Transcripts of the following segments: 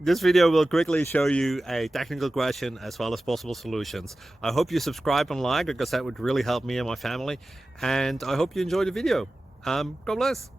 This video will quickly show you a technical question as well as possible solutions. I hope you subscribe and like because that would really help me and my family. And I hope you enjoy the video. God bless.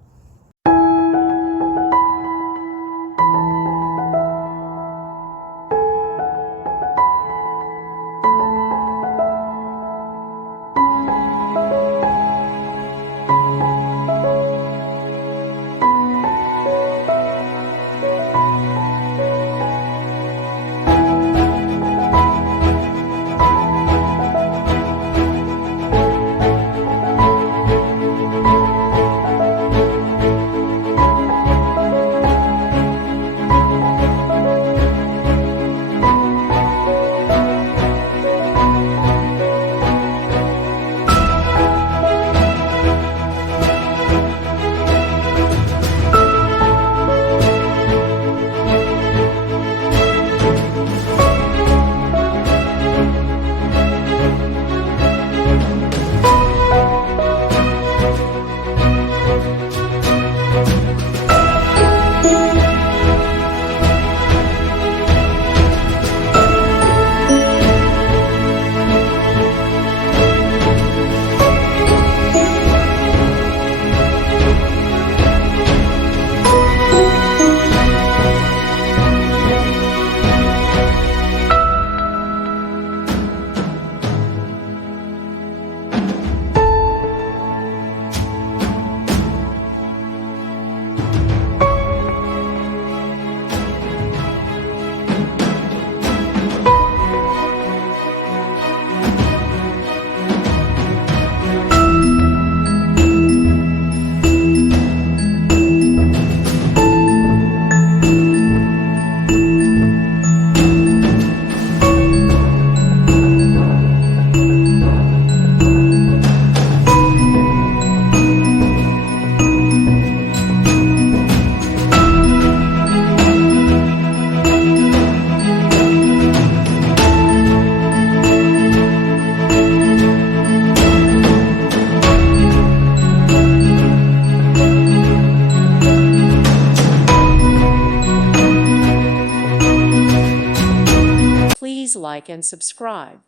Please like and subscribe.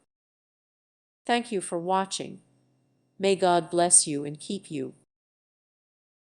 Thank you for watching. May God bless you and keep you.